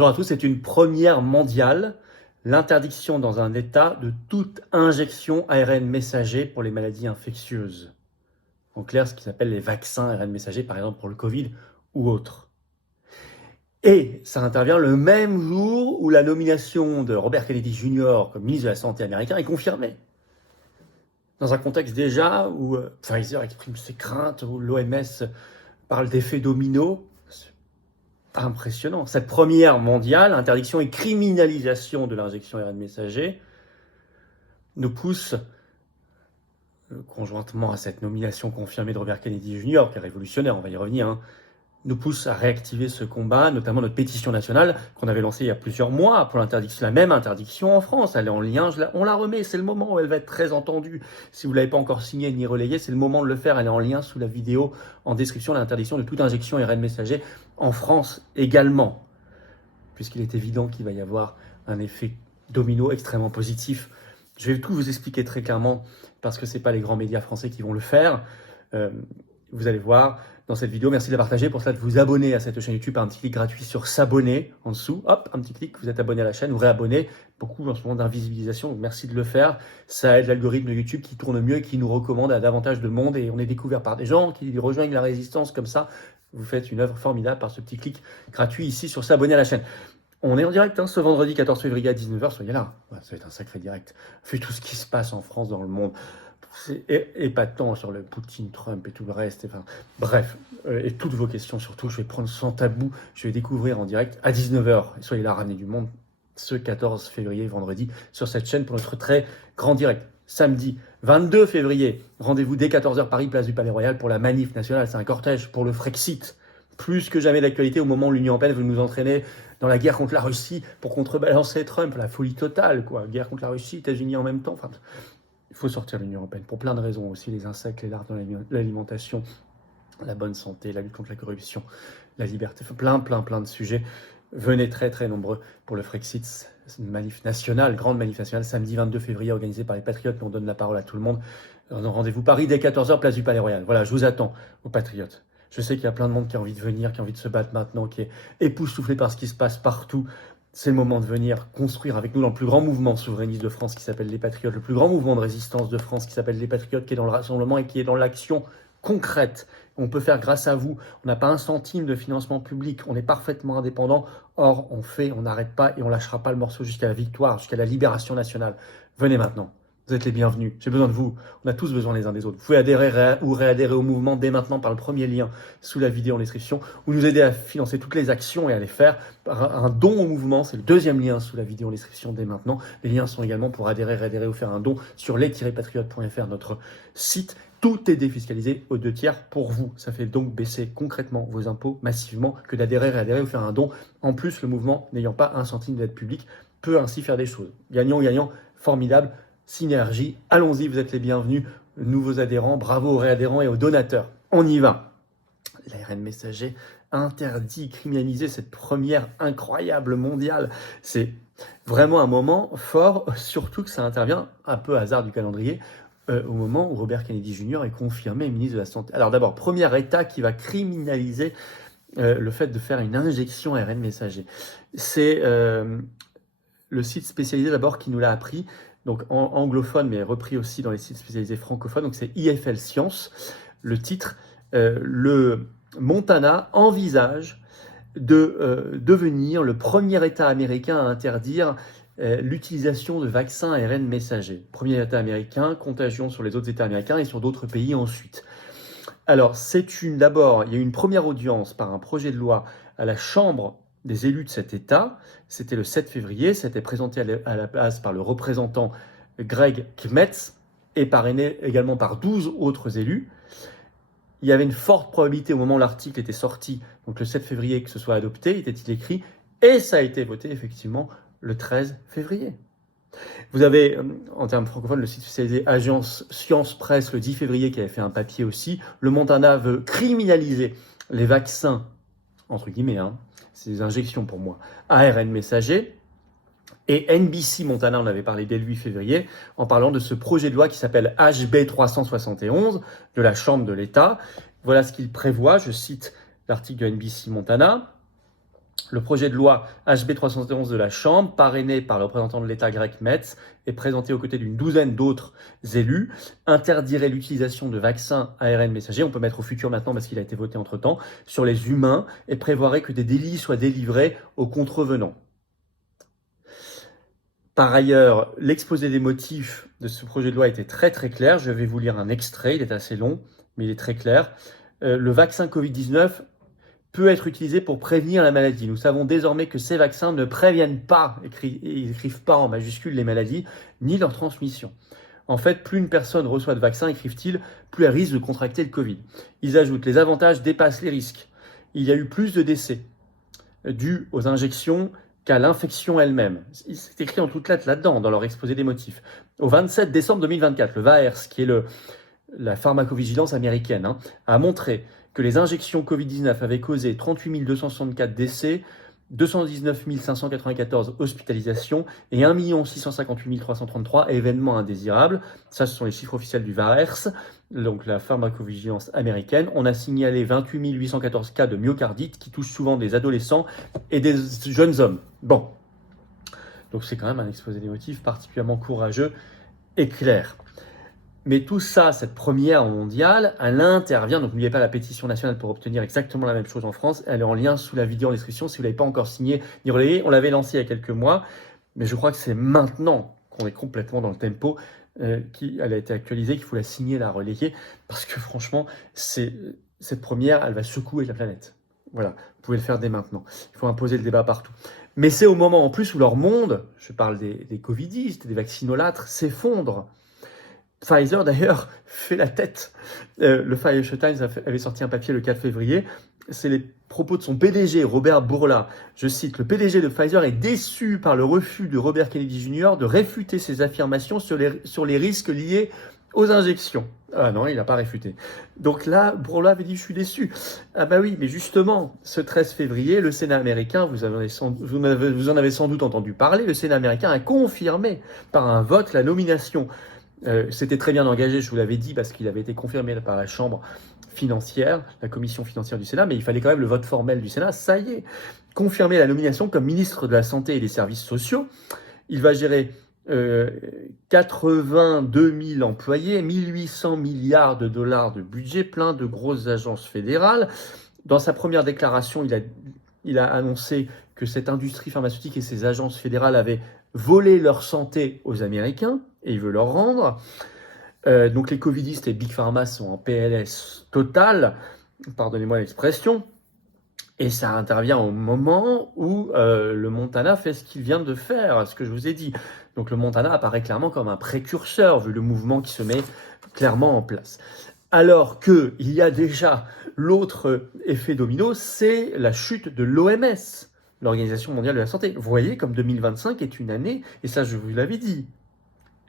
Bonjour à tous, c'est une première mondiale, l'interdiction dans un État de toute injection ARN messager pour les maladies infectieuses. En clair, ce qui s'appelle les vaccins ARN messager, par exemple pour le Covid ou autre. Et ça intervient le même jour où la nomination de Robert Kennedy Jr. comme ministre de la Santé américain est confirmée. Dans un contexte déjà où Pfizer exprime ses craintes, où l'OMS parle d'effet domino. Impressionnant. Cette première mondiale, interdiction et criminalisation de l'injection ARN messager, nous pousse, conjointement à cette nomination confirmée de Robert Kennedy Jr., qui est révolutionnaire, on va y revenir, nous pousse à réactiver ce combat, notamment notre pétition nationale qu'on avait lancée il y a plusieurs mois pour l'interdiction, la même interdiction en France. Elle est en lien, on la remet, c'est le moment où elle va être très entendue. Si vous ne l'avez pas encore signée ni relayée, c'est le moment de le faire. Elle est en lien sous la vidéo en description, l'interdiction de toute injection ARN messager en France également, puisqu'il est évident qu'il va y avoir un effet domino extrêmement positif. Je vais tout vous expliquer très clairement, parce que ce n'est pas les grands médias français qui vont le faire. Vous allez voir dans cette vidéo, merci de la partager, pour cela de vous abonner à cette chaîne YouTube par un petit clic gratuit sur s'abonner en dessous, hop, un petit clic, vous êtes abonné à la chaîne, vous réabonnez, beaucoup en ce moment d'invisibilisation, donc merci de le faire, ça aide l'algorithme de YouTube qui tourne mieux et qui nous recommande à davantage de monde, et on est découvert par des gens qui rejoignent la résistance comme ça. Vous faites une œuvre formidable par ce petit clic gratuit ici sur s'abonner à la chaîne. On est en direct ce vendredi 14 février à 19h, soyez là, ça va être un sacré direct. Vu tout ce qui se passe en France, dans le monde, c'est épatant sur le Poutine, Trump et tout le reste. Enfin, bref, et toutes vos questions surtout, je vais prendre sans tabou, je vais découvrir en direct à 19h. Soyez là, ramenez du monde, ce 14 février, vendredi, sur cette chaîne pour notre très grand direct. Samedi 22 février, rendez-vous dès 14h Paris, place du Palais Royal pour la manif nationale. C'est un cortège pour le Frexit. Plus que jamais d'actualité au moment où l'Union européenne veut nous entraîner dans la guerre contre la Russie pour contrebalancer Trump. La folie totale, quoi. Guerre contre la Russie, États-Unis en même temps. Enfin, il faut sortir de l'Union européenne pour plein de raisons aussi. Les insectes, les larves dans l'alimentation, la bonne santé, la lutte contre la corruption, la liberté. Plein de sujets. Venez très nombreux pour le Frexit. C'est une manif nationale, grande manif nationale, samedi 22 février, organisée par les Patriotes. Mais on donne la parole à tout le monde. Rendez-vous Paris dès 14h, place du Palais Royal. Voilà, je vous attends aux Patriotes. Je sais qu'il y a plein de monde qui a envie de venir, qui a envie de se battre maintenant, qui est époustouflé par ce qui se passe partout. C'est le moment de venir construire avec nous dans le plus grand mouvement souverainiste de France qui s'appelle les Patriotes, le plus grand mouvement de résistance de France qui s'appelle les Patriotes, qui est dans le rassemblement et qui est dans l'action concrète. On peut faire grâce à vous. On n'a pas un centime de financement public. On est parfaitement indépendant. Or, on fait, on n'arrête pas et on lâchera pas le morceau jusqu'à la victoire, jusqu'à la libération nationale. Venez maintenant. Vous êtes les bienvenus. J'ai besoin de vous. On a tous besoin les uns des autres. Vous pouvez adhérer ou réadhérer au mouvement dès maintenant par le premier lien sous la vidéo en description, ou nous aider à financer toutes les actions et à les faire par un don au mouvement. C'est le deuxième lien sous la vidéo en description dès maintenant. Les liens sont également pour adhérer, réadhérer ou faire un don sur les-patriotes.fr, notre site. Tout est défiscalisé aux 2/3 pour vous. Ça fait donc baisser concrètement vos impôts massivement que d'adhérer, réadhérer ou faire un don. En plus, le mouvement, n'ayant pas un centime d'aide publique, peut ainsi faire des choses. Gagnant, formidable. Synergie, allons-y, vous êtes les bienvenus, nouveaux adhérents, bravo aux réadhérents et aux donateurs. On y va. L'ARN messager interdit, criminalisé, cette première incroyable mondiale. C'est vraiment un moment fort, surtout que ça intervient, un peu hasard du calendrier, au moment où Robert Kennedy Jr. est confirmé ministre de la Santé. Alors d'abord, premier État qui va criminaliser le fait de faire une injection ARN messager. C'est le site spécialisé d'abord qui nous l'a appris, donc en anglophone, mais repris aussi dans les sites spécialisés francophones. Donc c'est IFL Science. Le titre, le Montana envisage de devenir le premier État américain à interdire l'utilisation de vaccins ARN messagers. Premier État américain, contagion sur les autres États américains et sur d'autres pays ensuite. Alors, d'abord, il y a eu une première audience par un projet de loi à la Chambre des élus de cet État. C'était le 7 février, c'était présenté à la base par le représentant Greg Kmetz et parrainé également par 12 autres élus. Il y avait une forte probabilité au moment où l'article était sorti, donc le 7 février, que ce soit adopté, était-il écrit, et ça a été voté effectivement le 13 février. Vous avez, en termes francophones, le site spécialisé Agence Science Presse le 10 février qui avait fait un papier aussi. Le Montana veut criminaliser les vaccins, entre guillemets, c'est des injections pour moi, ARN messager. Et NBC Montana, on avait parlé dès le 8 février, en parlant de ce projet de loi qui s'appelle HB 371 de la Chambre de l'État. Voilà ce qu'il prévoit, je cite l'article de NBC Montana. Le projet de loi HB 311 de la Chambre, parrainé par le représentant de l'État grec Metz et présenté aux côtés d'une douzaine d'autres élus, interdirait l'utilisation de vaccins ARN messagers, on peut mettre au futur maintenant parce qu'il a été voté entre-temps, sur les humains et prévoirait que des délits soient délivrés aux contrevenants. Par ailleurs, l'exposé des motifs de ce projet de loi était très très clair. Je vais vous lire un extrait, il est assez long, mais il est très clair. Le vaccin Covid-19 peut être utilisé pour prévenir la maladie. Nous savons désormais que ces vaccins ne préviennent pas, ils écrivent pas en majuscule les maladies, ni leur transmission. En fait, plus une personne reçoit de vaccins, écrivent-ils, plus elle risque de contracter le Covid. Ils ajoutent, les avantages dépassent les risques. Il y a eu plus de décès dus aux injections qu'à l'infection elle-même. C'est écrit en toutes lettres là-dedans, dans leur exposé des motifs. Au 27 décembre 2024, le VAERS, qui est la pharmacovigilance américaine, a montré que les injections Covid-19 avaient causé 38 264 décès, 219 594 hospitalisations et 1 658 333 événements indésirables. Ça, ce sont les chiffres officiels du VAERS, donc la pharmacovigilance américaine. On a signalé 28 814 cas de myocardite qui touchent souvent des adolescents et des jeunes hommes. Bon, donc c'est quand même un exposé des motifs particulièrement courageux et clair. Mais tout ça, cette première mondiale, elle intervient, donc n'oubliez pas la pétition nationale pour obtenir exactement la même chose en France, elle est en lien sous la vidéo en description si vous ne l'avez pas encore signée ni relayée. On l'avait lancée il y a quelques mois, mais je crois que c'est maintenant qu'on est complètement dans le tempo, elle a été actualisée, qu'il faut la signer, la relayer, parce que franchement, cette première, elle va secouer la planète. Voilà, vous pouvez le faire dès maintenant. Il faut imposer le débat partout. Mais c'est au moment en plus où leur monde, je parle des covidistes, des vaccinolâtres, s'effondre. Pfizer, d'ailleurs, fait la tête. Le Financial Times avait sorti un papier le 4 février. C'est les propos de son PDG, Robert Bourla. Je cite, le PDG de Pfizer est déçu par le refus de Robert Kennedy Jr. de réfuter ses affirmations sur les risques liés aux injections. Ah non, il n'a pas réfuté. Donc là, Bourla avait dit, je suis déçu. Ah bah oui, mais justement, ce 13 février, le Sénat américain, vous en avez sans doute entendu parler, le Sénat américain a confirmé par un vote la nomination. C'était très bien engagé, je vous l'avais dit, parce qu'il avait été confirmé par la Chambre financière, la commission financière du Sénat, mais il fallait quand même le vote formel du Sénat. Ça y est, confirmer la nomination comme ministre de la Santé et des Services sociaux. Il va gérer 82 000 employés, 1800 milliards de dollars de budget, plein de grosses agences fédérales. Dans sa première déclaration, il a annoncé que cette industrie pharmaceutique et ces agences fédérales avaient volé leur santé aux Américains, et il veut leur rendre. Donc les covidistes et Big Pharma sont en PLS total, pardonnez-moi l'expression, et ça intervient au moment où le Montana fait ce qu'il vient de faire, ce que je vous ai dit. Donc le Montana apparaît clairement comme un précurseur, vu le mouvement qui se met clairement en place. Alors qu'il y a déjà l'autre effet domino, c'est la chute de l'OMS, l'Organisation mondiale de la santé. Vous voyez comme 2025 est une année, et ça je vous l'avais dit,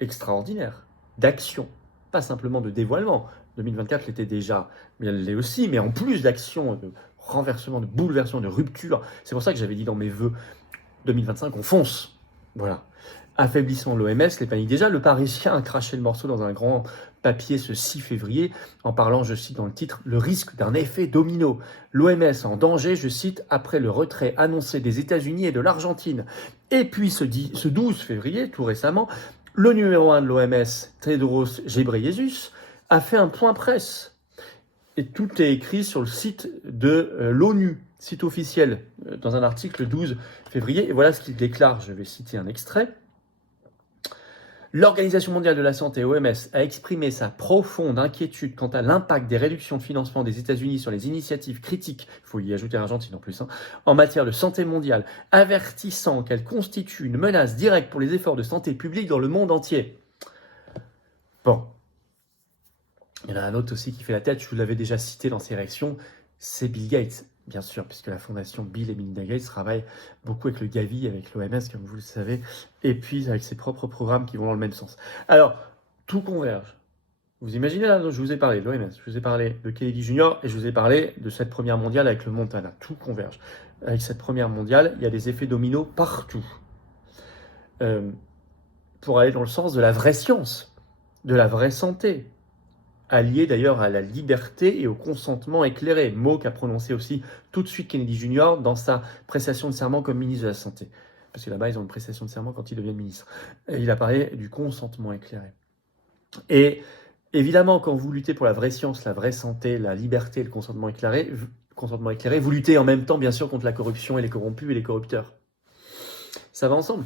extraordinaire, d'action, pas simplement de dévoilement. 2024 l'était déjà, mais elle l'est aussi, mais en plus d'action, de renversement, de bouleversement, de rupture. C'est pour ça que j'avais dit dans mes vœux, 2025, on fonce. Voilà. Affaiblissant l'OMS, les paniques. Déjà, le Parisien a craché le morceau dans un grand papier ce 6 février, en parlant, je cite dans le titre, le risque d'un effet domino. L'OMS en danger, je cite, après le retrait annoncé des États-Unis et de l'Argentine. Et puis ce 12 février, tout récemment, le numéro 1 de l'OMS, Tedros Ghebreyesus, a fait un point presse. Et tout est écrit sur le site de l'ONU, site officiel, dans un article le 12 février. Et voilà ce qu'il déclare, je vais citer un extrait. L'Organisation mondiale de la santé, OMS, a exprimé sa profonde inquiétude quant à l'impact des réductions de financement des États-Unis sur les initiatives critiques, il faut y ajouter l'Argentine en plus, en matière de santé mondiale, avertissant qu'elle constitue une menace directe pour les efforts de santé publique dans le monde entier. Bon. Il y en a un autre aussi qui fait la tête, je vous l'avais déjà cité dans ses réactions, c'est Bill Gates. Bien sûr, puisque la fondation Bill et Melinda Gates travaille beaucoup avec le Gavi, avec l'OMS, comme vous le savez, et puis avec ses propres programmes qui vont dans le même sens. Alors, tout converge. Vous imaginez là, je vous ai parlé de l'OMS, je vous ai parlé de Kennedy Jr. et je vous ai parlé de cette première mondiale avec le Montana. Tout converge. Avec cette première mondiale, il y a des effets dominos partout. Pour aller dans le sens de la vraie science, de la vraie santé. allié d'ailleurs à la liberté et au consentement éclairé, mot qu'a prononcé aussi tout de suite Kennedy Jr. dans sa prestation de serment comme ministre de la Santé. Parce que là-bas, ils ont une prestation de serment quand ils deviennent ministres. Et il a parlé du consentement éclairé. Et évidemment, quand vous luttez pour la vraie science, la vraie santé, la liberté, le consentement éclairé, vous luttez en même temps, bien sûr, contre la corruption et les corrompus et les corrupteurs. Ça va ensemble.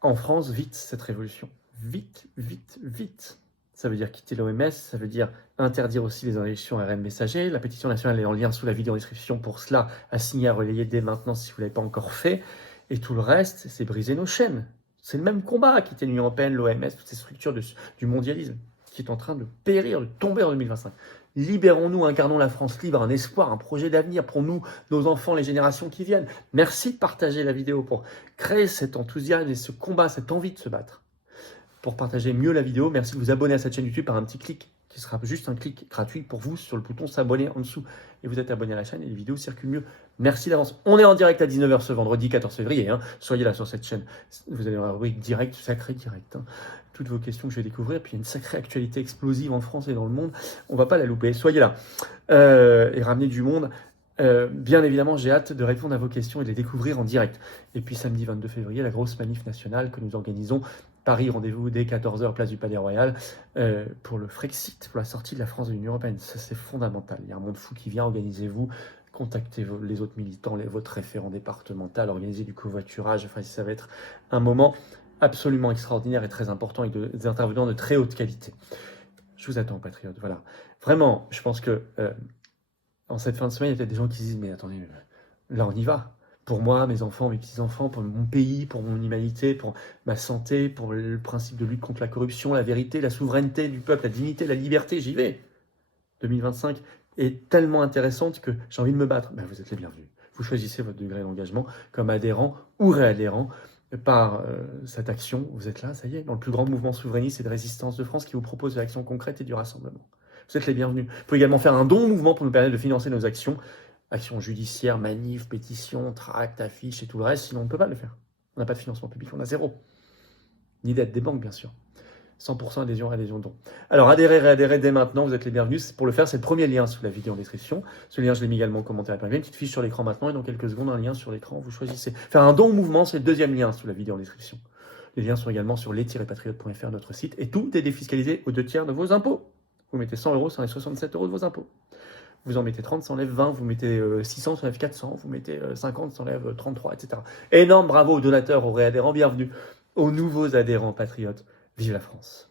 En France, vite cette révolution. Vite, vite, vite. Ça veut dire quitter l'OMS, ça veut dire interdire aussi les injections ARN messager. La pétition nationale est en lien sous la vidéo en description pour cela, à signer, à relayer dès maintenant si vous ne l'avez pas encore fait. Et tout le reste, c'est briser nos chaînes. C'est le même combat, quitter l'Union européenne, l'OMS, toutes ces structures du mondialisme qui est en train de périr, de tomber en 2025. Libérons-nous, incarnons la France libre, un espoir, un projet d'avenir pour nous, nos enfants, les générations qui viennent. Merci de partager la vidéo pour créer cet enthousiasme et ce combat, cette envie de se battre. Pour partager mieux la vidéo, merci de vous abonner à cette chaîne YouTube par un petit clic, qui sera juste un clic gratuit pour vous sur le bouton s'abonner en dessous. Et vous êtes abonné à la chaîne et les vidéos circulent mieux. Merci d'avance. On est en direct à 19h ce vendredi 14 février. Soyez là sur cette chaîne. Vous allez avoir la rubrique direct, sacré direct. Toutes vos questions que je vais découvrir. Puis il y a une sacrée actualité explosive en France et dans le monde. On ne va pas la louper. Soyez là. Et ramenez du monde. Bien évidemment, j'ai hâte de répondre à vos questions et de les découvrir en direct. Et puis samedi 22 février, la grosse manif nationale que nous organisons. Paris, rendez-vous dès 14h, place du Palais Royal, pour le Frexit, pour la sortie de la France de l'Union européenne. Ça, c'est fondamental. Il y a un monde fou qui vient, organisez-vous, contactez les autres militants, votre référent départemental, organisez du covoiturage. Enfin, ça va être un moment absolument extraordinaire et très important avec des intervenants de très haute qualité. Je vous attends, patriotes. Voilà. Vraiment, je pense que en cette fin de semaine, il y a peut-être des gens qui se disent « Mais attendez, là, on y va ». Pour moi, mes enfants, mes petits-enfants, pour mon pays, pour mon humanité, pour ma santé, pour le principe de lutte contre la corruption, la vérité, la souveraineté du peuple, la dignité, la liberté, j'y vais. 2025 est tellement intéressante que j'ai envie de me battre. Ben, vous êtes les bienvenus. Vous choisissez votre degré d'engagement comme adhérent ou réadhérent par cette action. Vous êtes là, ça y est, dans le plus grand mouvement souverainiste et de résistance de France qui vous propose de l'action concrète et du rassemblement. Vous êtes les bienvenus. Vous pouvez également faire un don au mouvement pour nous permettre de financer nos actions. Actions judiciaires, manifs, pétitions, tracts, affiches et tout le reste, sinon on ne peut pas le faire. On n'a pas de financement public, on a zéro. Ni d'aide des banques, bien sûr. 100% adhésion don. Alors adhérez, réadhérez dès maintenant, vous êtes les bienvenus. Pour le faire, c'est le premier lien sous la vidéo en description. Ce lien, je l'ai mis également en commentaire. Il y a une petite fiche sur l'écran maintenant et dans quelques secondes, un lien sur l'écran, vous choisissez. Faire un don au mouvement, c'est le deuxième lien sous la vidéo en description. Les liens sont également sur les-patriotes.fr, notre site, et tout est défiscalisé aux 2/3 de vos impôts. Vous mettez 100 €, ça enlève 67 € de vos impôts. Vous en mettez 30, ça enlève 20, vous mettez 600, ça enlève 400, vous mettez 50, ça enlève 33, etc. Énorme bravo aux donateurs, aux réadhérents, bienvenue aux nouveaux adhérents patriotes. Vive la France!